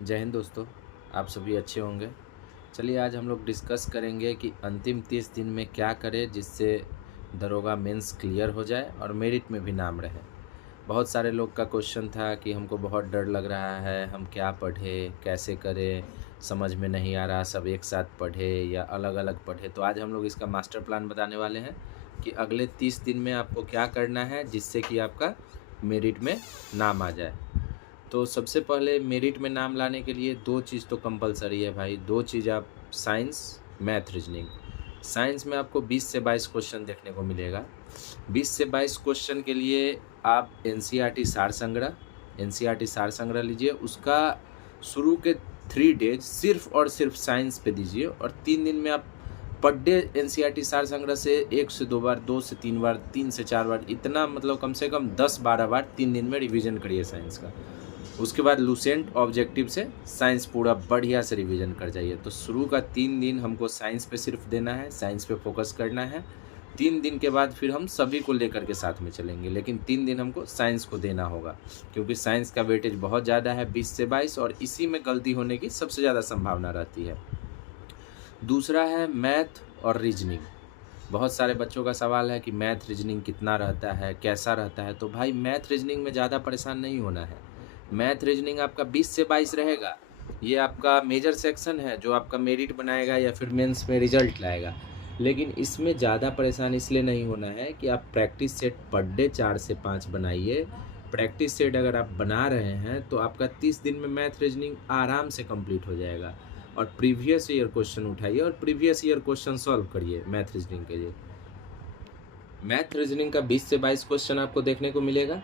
जय हिंद दोस्तों। आप सभी अच्छे होंगे। चलिए आज हम लोग डिस्कस करेंगे कि अंतिम 30 दिन में क्या करें जिससे दरोगा मेंस क्लियर हो जाए और मेरिट में भी नाम रहे। बहुत सारे लोग का क्वेश्चन था कि हमको बहुत डर लग रहा है, हम क्या पढ़े, कैसे करें, समझ में नहीं आ रहा, सब एक साथ पढ़े या अलग अलग पढ़े। तो आज हम लोग इसका मास्टर प्लान बताने वाले हैं कि अगले 30 दिन में आपको क्या करना है जिससे कि आपका मेरिट में नाम आ जाए। तो सबसे पहले मेरिट में नाम लाने के लिए दो चीज़ तो कंपलसरी है भाई। दो चीज़, आप साइंस, मैथ, रीजनिंग। साइंस में आपको 20 से 22 क्वेश्चन देखने को मिलेगा। 20 से 22 क्वेश्चन के लिए आप एनसीईआरटी सार संग्रह लीजिए। उसका शुरू के 3 डेज सिर्फ और सिर्फ साइंस पे दीजिए और 3 दिन में आप पर डे एनसीईआरटी सार संग्रह से 1 से 2 बार, 2 से 3 बार, 3 से 4 बार, इतना मतलब कम से कम 10-12 बार 3 दिन में रिवीजन करिए साइंस का। उसके बाद लूसेंट ऑब्जेक्टिव से साइंस पूरा बढ़िया से रिवीजन कर जाइए। तो शुरू का 3 दिन हमको साइंस पे सिर्फ देना है, साइंस पे फोकस करना है। 3 दिन के बाद फिर हम सभी को लेकर के साथ में चलेंगे, लेकिन 3 दिन हमको साइंस को देना होगा क्योंकि साइंस का वेटेज बहुत ज़्यादा है, 20 से 22, और इसी में गलती होने की सबसे ज़्यादा संभावना रहती है। दूसरा है मैथ और रीजनिंग। बहुत सारे बच्चों का सवाल है कि मैथ रीजनिंग कितना रहता है, कैसा रहता है। तो भाई मैथ रीजनिंग में ज़्यादा परेशान नहीं होना है। मैथ रीजनिंग आपका 20 से 22 रहेगा। ये आपका मेजर सेक्शन है जो आपका मेरिट बनाएगा या फिर मेंस में रिजल्ट लाएगा। लेकिन इसमें ज़्यादा परेशान इसलिए नहीं होना है कि आप प्रैक्टिस सेट पर डे 4 से 5 बनाइए। प्रैक्टिस सेट अगर आप बना रहे हैं तो आपका 30 दिन में मैथ रीजनिंग आराम से कंप्लीट हो जाएगा। और प्रीवियस ईयर क्वेश्चन उठाइए और प्रीवियस ईयर क्वेश्चन सॉल्व करिए मैथ रीजनिंग के लिए। मैथ रीजनिंग का 20 से 22 क्वेश्चन आपको देखने को मिलेगा।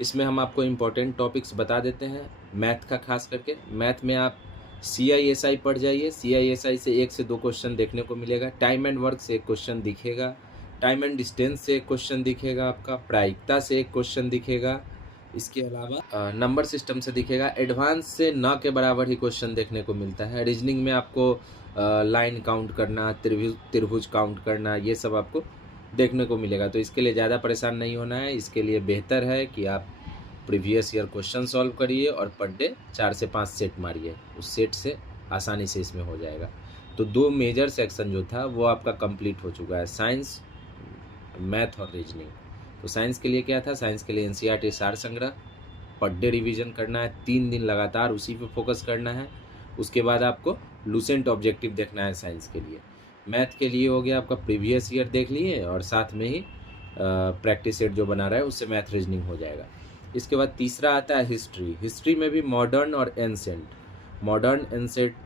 इसमें हम आपको इम्पोर्टेंट टॉपिक्स बता देते हैं मैथ का। खास करके मैथ में आप CISI पढ़ जाइए। CISI से 1 से 2 क्वेश्चन देखने को मिलेगा। टाइम एंड वर्क से 1 क्वेश्चन दिखेगा। टाइम एंड डिस्टेंस से 1 क्वेश्चन दिखेगा आपका। प्रायिकता से 1 क्वेश्चन दिखेगा। इसके अलावा नंबर सिस्टम से दिखेगा। एडवांस से न के बराबर ही क्वेश्चन देखने को मिलता है। रीजनिंग में आपको लाइन काउंट करना, त्रिभुज काउंट करना, ये सब आपको देखने को मिलेगा। तो इसके लिए ज़्यादा परेशान नहीं होना है। इसके लिए बेहतर है कि आप प्रीवियस ईयर क्वेश्चन सॉल्व करिए और पर डे 4 से 5 सेट मारिए। उस सेट से आसानी से इसमें हो जाएगा। तो 2 मेजर सेक्शन जो था वो आपका कंप्लीट हो चुका है, साइंस, मैथ और रीजनिंग। तो साइंस के लिए क्या था? साइंस के लिए एनसीईआरटी सार संग्रह पर डे रिवीजन करना है, 3 दिन लगातार उसी पे फोकस करना है। उसके बाद आपको लूसेंट ऑब्जेक्टिव देखना है साइंस के लिए। मैथ के लिए हो गया आपका प्रीवियस ईयर देख लिए और साथ में ही प्रैक्टिस सेट जो बना रहा है उससे मैथ रीजनिंग हो जाएगा। इसके बाद तीसरा आता है हिस्ट्री। हिस्ट्री में भी मॉडर्न और ancient. Modern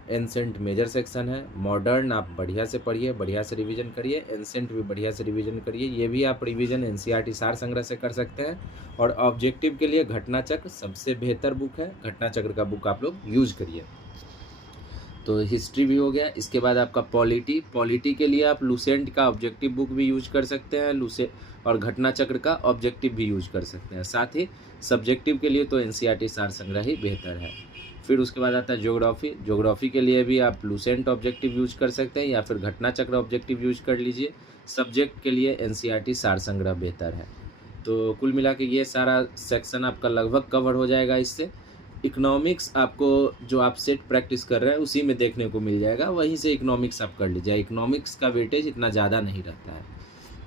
ancient major section है। मॉडर्न आप बढ़िया से पढ़िए, बढ़िया से रिवीजन करिए। एंसेंट भी बढ़िया से रिवीजन करिए। ये भी आप रिवीजन एनसीईआरटी सार संग्रह से कर सकते हैं। और ऑब्जेक्टिव के लिए घटना चक्र सबसे बेहतर बुक है। घटना चक्र का बुक आप लोग यूज करिए। तो हिस्ट्री भी हो गया। इसके बाद आपका पॉलिटी के लिए आप लूसेंट का ऑब्जेक्टिव बुक भी यूज कर सकते हैं, लूसे और घटना चक्र का ऑब्जेक्टिव भी यूज कर सकते हैं। साथ ही सब्जेक्टिव के लिए तो एनसीईआरटी सार संग्रह ही बेहतर है। फिर उसके बाद आता है ज्योग्राफी। ज्योग्राफी के लिए भी आप लूसेंट ऑब्जेक्टिव यूज कर सकते हैं या फिर घटना चक्र ऑब्जेक्टिव यूज कर लीजिए। सब्जेक्ट के लिए एनसीईआरटी सार संग्रह बेहतर है। तो कुल मिला के ये सारा सेक्शन आपका लगभग कवर हो जाएगा इससे। इकोनॉमिक्स आपको जो आप सेट प्रैक्टिस कर रहे हैं उसी में देखने को मिल जाएगा, वहीं से इकोनॉमिक्स आप कर लीजिए। इकोनॉमिक्स का वेटेज इतना ज़्यादा नहीं रहता है।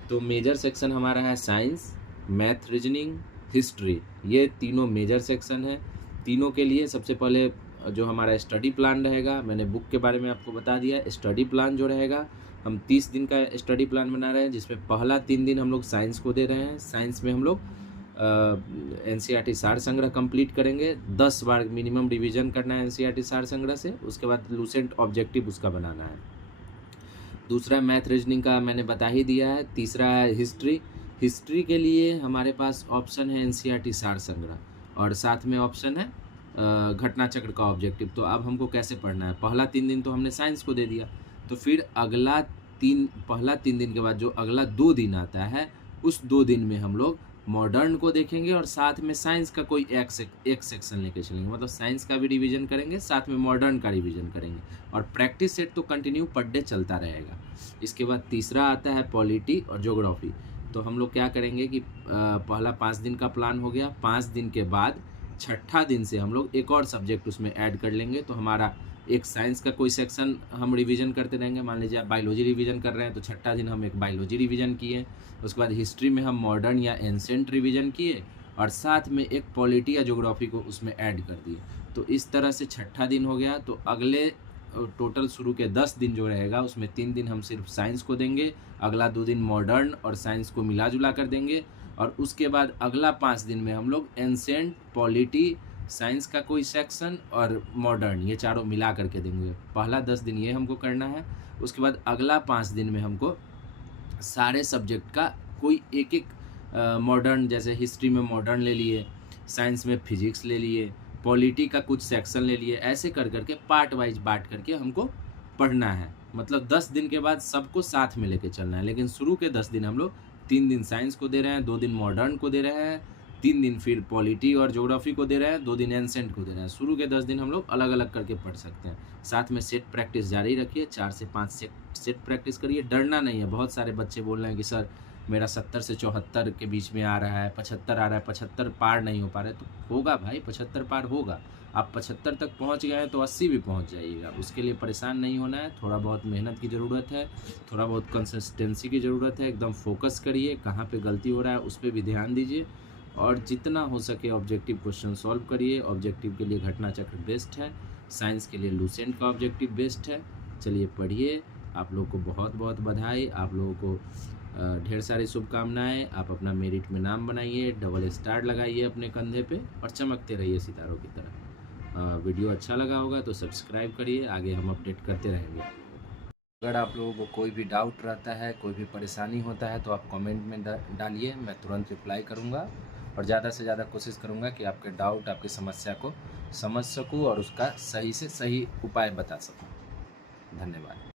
तो मेजर सेक्शन हमारा है साइंस, मैथ, रीजनिंग, हिस्ट्री। ये तीनों मेजर सेक्शन है। तीनों के लिए सबसे पहले जो हमारा स्टडी प्लान रहेगा, मैंने बुक के बारे में आपको बता दिया। स्टडी प्लान जो रहेगा, हम 30 दिन का स्टडी प्लान बना रहे हैं जिसमें पहला 3 दिन हम लोग साइंस को दे रहे हैं। साइंस में हम लोग एनसीईआरटी सार संग्रह कंप्लीट करेंगे। 10 बार मिनिमम रिवीजन करना है एनसीईआरटी सार संग्रह से। उसके बाद लूसेंट ऑब्जेक्टिव उसका बनाना है। दूसरा मैथ रीजनिंग का मैंने बता ही दिया है। तीसरा है हिस्ट्री। हिस्ट्री के लिए हमारे पास ऑप्शन है एनसीईआरटी सार संग्रह और साथ में ऑप्शन है घटना चक्र का ऑब्जेक्टिव। तो अब हमको कैसे पढ़ना है? पहला 3 दिन तो हमने साइंस को दे दिया, तो फिर पहला 3 दिन के बाद जो अगला 2 दिन आता है, उस 2 दिन में हम लोग मॉडर्न को देखेंगे और साथ में साइंस का कोई एक सेक्शन लेके चलेंगे। मतलब साइंस का भी रिवीजन करेंगे, साथ में मॉडर्न का रिवीजन करेंगे और प्रैक्टिस सेट तो कंटिन्यू पर डे चलता रहेगा। इसके बाद तीसरा आता है पॉलिटी और ज्योग्राफी। तो हम लोग क्या करेंगे कि पहला 5 दिन का प्लान हो गया। 5 दिन के बाद छठा दिन से हम लोग एक और सब्जेक्ट उसमें ऐड कर लेंगे। तो हमारा एक साइंस का कोई सेक्शन हम रिवीजन करते रहेंगे। मान लीजिए आप बायोलॉजी रिवीजन कर रहे हैं तो छठा दिन हम एक बायोलॉजी रिवीजन किए, उसके बाद हिस्ट्री में हम मॉडर्न या एंसेंट रिवीजन किए, और साथ में एक पॉलिटी या ज्योग्राफी को उसमें ऐड कर दिए। तो इस तरह से छठा दिन हो गया। तो अगले टोटल शुरू के 10 दिन जो रहेगा उसमें 3 दिन हम सिर्फ साइंस को देंगे, अगला 2 दिन मॉडर्न और साइंस को मिला जुला कर देंगे, और उसके बाद अगला 5 दिन में हम लोग एंसेंट, पॉलिटी, साइंस का कोई सेक्शन और मॉडर्न, ये चारों मिला करके देंगे। पहला 10 दिन ये हमको करना है। उसके बाद अगला 5 दिन में हमको सारे सब्जेक्ट का कोई एक एक मॉडर्न, जैसे हिस्ट्री में मॉडर्न ले लिए, साइंस में फिजिक्स ले लिए, पॉलिटी का कुछ सेक्शन ले लिए, ऐसे कर करके पार्ट वाइज बांट करके हमको पढ़ना है। मतलब 10 दिन के बाद सबको साथ में लेके चलना है। लेकिन शुरू के 10 दिन हम लोग 3 दिन साइंस को दे रहे हैं, 2 दिन मॉडर्न को दे रहे हैं, 3 दिन फिर पॉलिटी और ज्योग्राफी को दे रहे हैं, 2 दिन एंसेंट को दे रहे हैं। शुरू के 10 दिन हम लोग अलग अलग करके पढ़ सकते हैं। साथ में सेट प्रैक्टिस जारी रखिए, 4 से 5 सेट प्रैक्टिस करिए। डरना नहीं है। बहुत सारे बच्चे बोल रहे हैं कि सर मेरा 70 से 74 के बीच में आ रहा है, 75 आ रहा है, 75 पार नहीं हो पा रहा है। तो होगा भाई, 75 पार होगा। आप 75 तक पहुंच गए हैं तो 80 भी पहुंच जाइएगा। उसके लिए परेशान नहीं होना है। थोड़ा बहुत मेहनत की ज़रूरत है, थोड़ा बहुत कंसिस्टेंसी की ज़रूरत है। एकदम फोकस करिए, कहाँ पे गलती हो रहा है उस पर भी ध्यान दीजिए, और जितना हो सके ऑब्जेक्टिव क्वेश्चन सॉल्व करिए। ऑब्जेक्टिव के लिए घटना चक्र बेस्ट है, साइंस के लिए लूसेंट का ऑब्जेक्टिव बेस्ट है। चलिए पढ़िए। आप लोगों को बहुत बहुत बधाई, आप लोगों को ढेर सारी शुभकामनाएं। आप अपना मेरिट में नाम बनाइए, डबल स्टार लगाइए अपने कंधे पे, और चमकते रहिए सितारों की तरह। वीडियो अच्छा लगा होगा तो सब्सक्राइब करिए, आगे हम अपडेट करते रहेंगे। अगर आप लोगों को कोई भी डाउट रहता है, कोई भी परेशानी होता है, तो आप कमेंट में डालिए, मैं तुरंत रिप्लाई करूँगा, और ज़्यादा से ज़्यादा कोशिश करूँगा कि आपके डाउट, आपकी समस्या को समझ सकूँ और उसका सही से सही उपाय बता सकूँ। धन्यवाद।